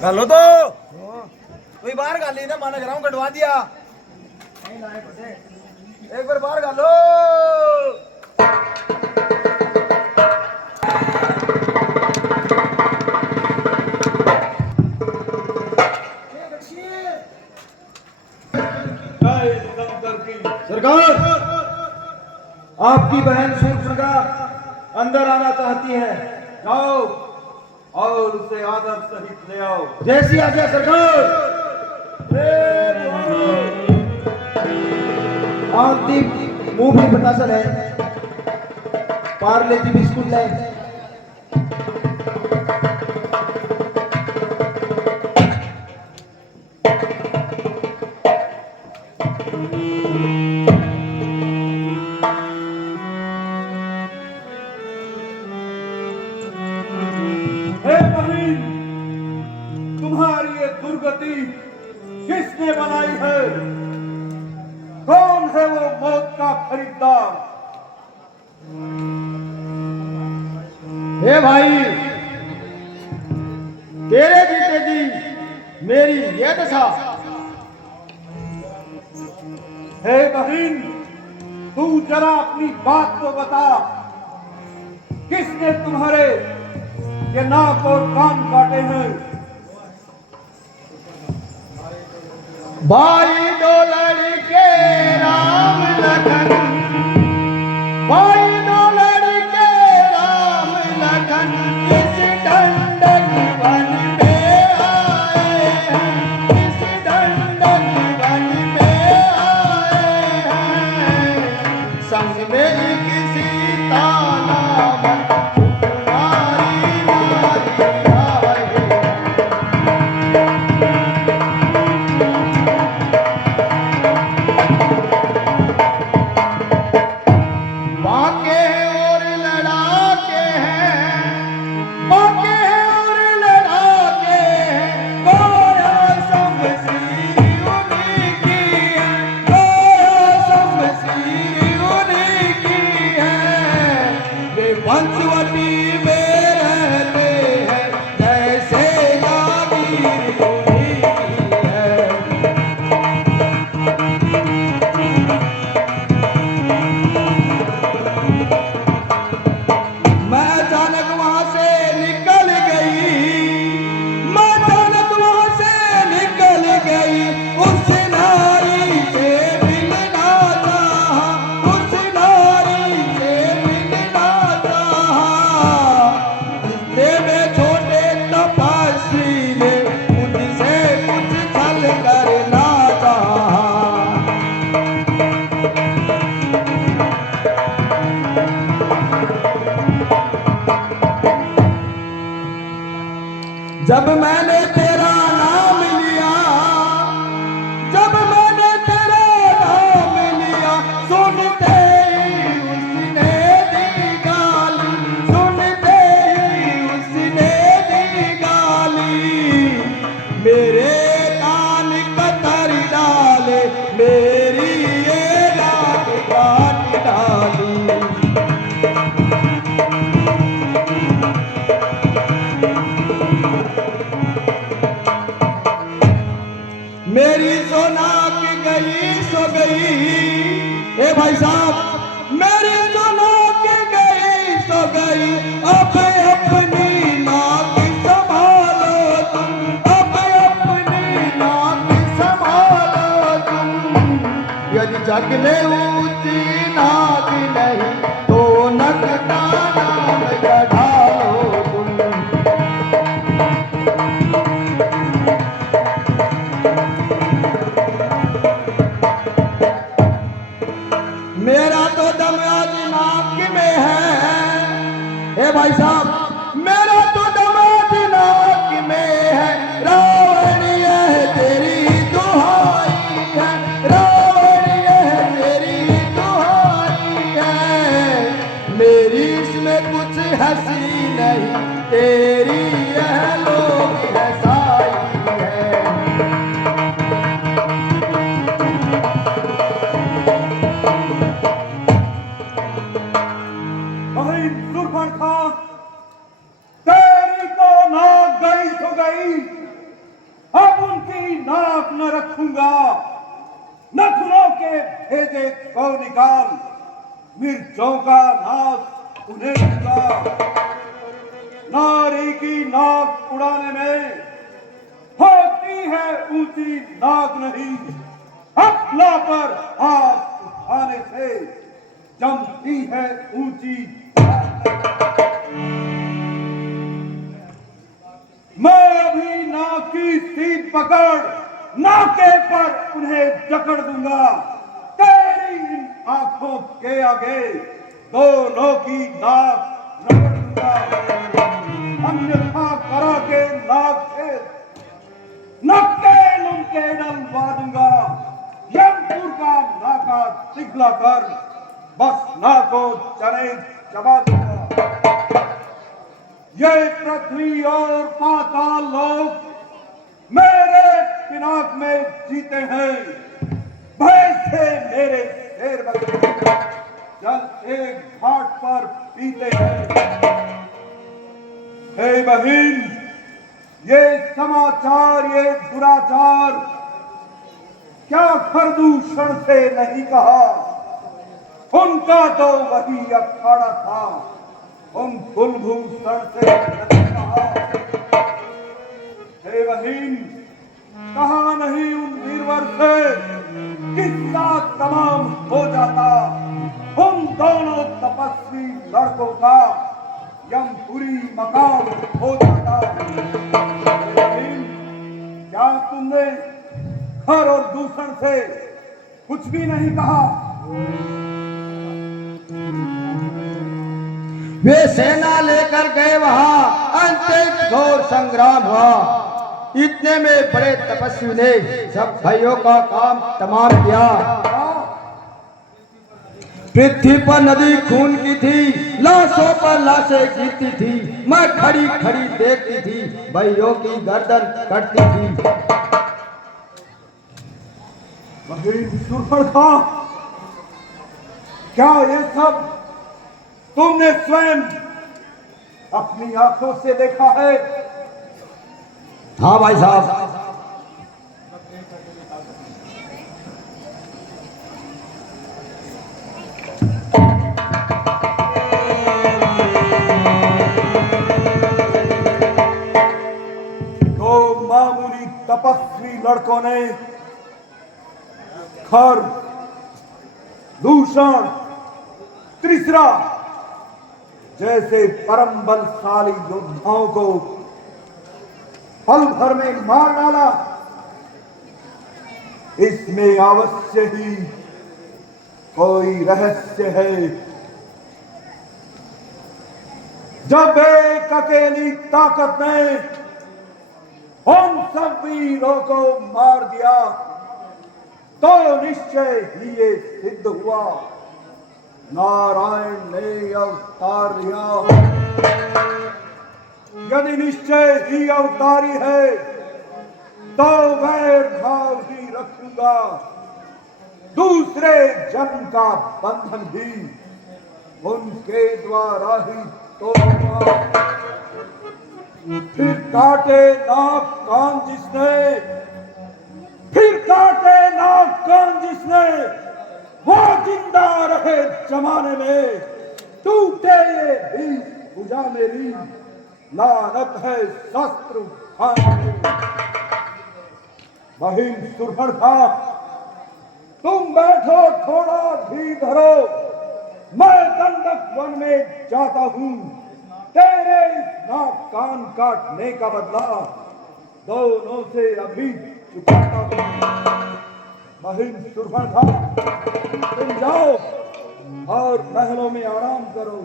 गालो तो कोई बाहर गाली ना माना ग्राम कटवा दिया एक बार बाहर गालो। सरकार आपकी बहन शूर्पणखा अंदर आना चाहती है। जाओ और उसे आदर सहित ले आओ। जैसी आज्ञा सरकार। आंटी मुंह भी बतासा है पार्ले जी बिस्कुट ले। तुम्हारी ये दुर्गति किसने बनाई है? कौन है वो मौत का खरीदार? हे भाई तेरे जीते जी मेरी ये दशा। हे बहन, तू जरा अपनी बात तो बता। किसने तुम्हारे ये नाक और कान काटे हैं? भाई दो लड़के राम लखन, भाई दो लड़के राम लखन इस दंडक वन में आए हैं, इस दंडक वन में आए हैं। संग में किसी तालाब तुम्हारी नारी आए। पंचवटी में रहते हैं जैसे जागीर उन्हीं की है। मैं अचानक वहां से निकल गई, मैं अचानक वहां से निकल गई। उस नारी से मिलना चाहा, उस नारी से मिलना चाहा। रिश्ते में छोटे तपस्वी ने मुझसे कुछ छल करना चाहा। जब मैंने तेरा नाम लिया, जब मैंने तेरा नाम लिया, सुनते ही उसने दी गाली, सुनते ही उसने दी गाली। मेरे कान कतर डाले, मेरी ये नाक काट डाली। मेरी सोनाक गई सो गई। ए भाई साहब मेरी सोनाक गई सो गई। अब अपनी नाक संभालो तुम, अब अपनी नाक संभालो तुम। यदि जग में ऊंची नाक नहीं तो नक का नाम चढ़ाओ तुम। मेरा तो दम आज नाक में है। ए भाई साहब मेरा तो दम आज नाक में है। रावण यह तेरी दुहाई है, रावण यह तेरी दुहाई है। मेरी इसमें कुछ हंसी नहीं, तेरी यह लोग हंसाई है। बहन शूर्पणखा, न रखूंगा। नखरों के भेजे को निकाल, मिर्चों का नाक उन्हें दूंगा। नारी की नाक उड़ाने में होती है ऊंची नाक नहीं, हकला पर हाथ उठाने से जमती है ऊंची नाक। मैं अभी नाक की सीट पकड़ नाके पर उन्हें जकड़ दूंगा। तेरी इन आंखों के आगे दोनों की नाक रगड़ दूंगा। अन्यथा करा के नाक से नक्के लुमके डलवा दूंगा। यमपुर का नाका पिघला कर बस नाको चने चबा दूंगा। ये पृथ्वी और पाताल लोग मेरे पिनाक में जीते हैं। भय से मेरे शेर बकरे जल एक घाट पर पीते हैं। हे बहन, ये समाचार, ये दुराचार क्या खरदूषण से नहीं कहा? उनका तो वही अखाड़ा था, उन कुलभूषण से नहीं कहा। हे बहन, कहा नहीं उन वीरवर से किस्सा तमाम हो जाता। उन दोनों तपस्वी लड़कों का यमपुरी मकाम हो जाता। बहन, क्या तुमने खर और दूषण से कुछ भी नहीं कहा? वे सेना लेकर गए वहां, अंतिम घोर संग्राम हुआ। इतने में बड़े तपस्वी ने सब भाइयों का काम तमाम किया। पृथ्वी पर नदी खून की थी, लाशों पर लाशें गिरती थी। मैं खड़ी खड़ी देखती थी, भाइयों की गर्दन कटती थी। बहन सुर्पणखा, क्या ये सब तुमने स्वयं अपनी आंखों से देखा है? हाँ भाई साहब। दो मामूली तपस्वी लड़कों ने खर, दूषण, त्रिसरा जैसे परम बलशाली योद्धाओं को पल भर में मार डाला। इसमें अवश्य ही कोई रहस्य है। जब एक अकेली ताकत ने उन सब वीरों को मार दिया तो निश्चय ही ये सिद्ध हुआ, नारायण ने अवतार लिया। यदि निश्चय ही अवतारी है तो वैर भाव ही रखूंगा। दूसरे जन्म का बंधन भी उनके द्वारा ही तोड़ूंगा। फिर काटे नाक कान जिसने, फिर काटे नाक कान जिसने, वो जिंदा रहे जमाने में। टूटे ये भी पूजा मेरी, लानत है शस्त्र उठाने। बहिन सुर्पणखा, तुम बैठो, थोड़ा भी धरो, मैं दंडक वन में जाता हूं। तेरे इस नाक कान काटने का बदला दोनों से अभी चुकाता हूं। बहिन सुर्पणखा, तुम जाओ और महलों में आराम करो।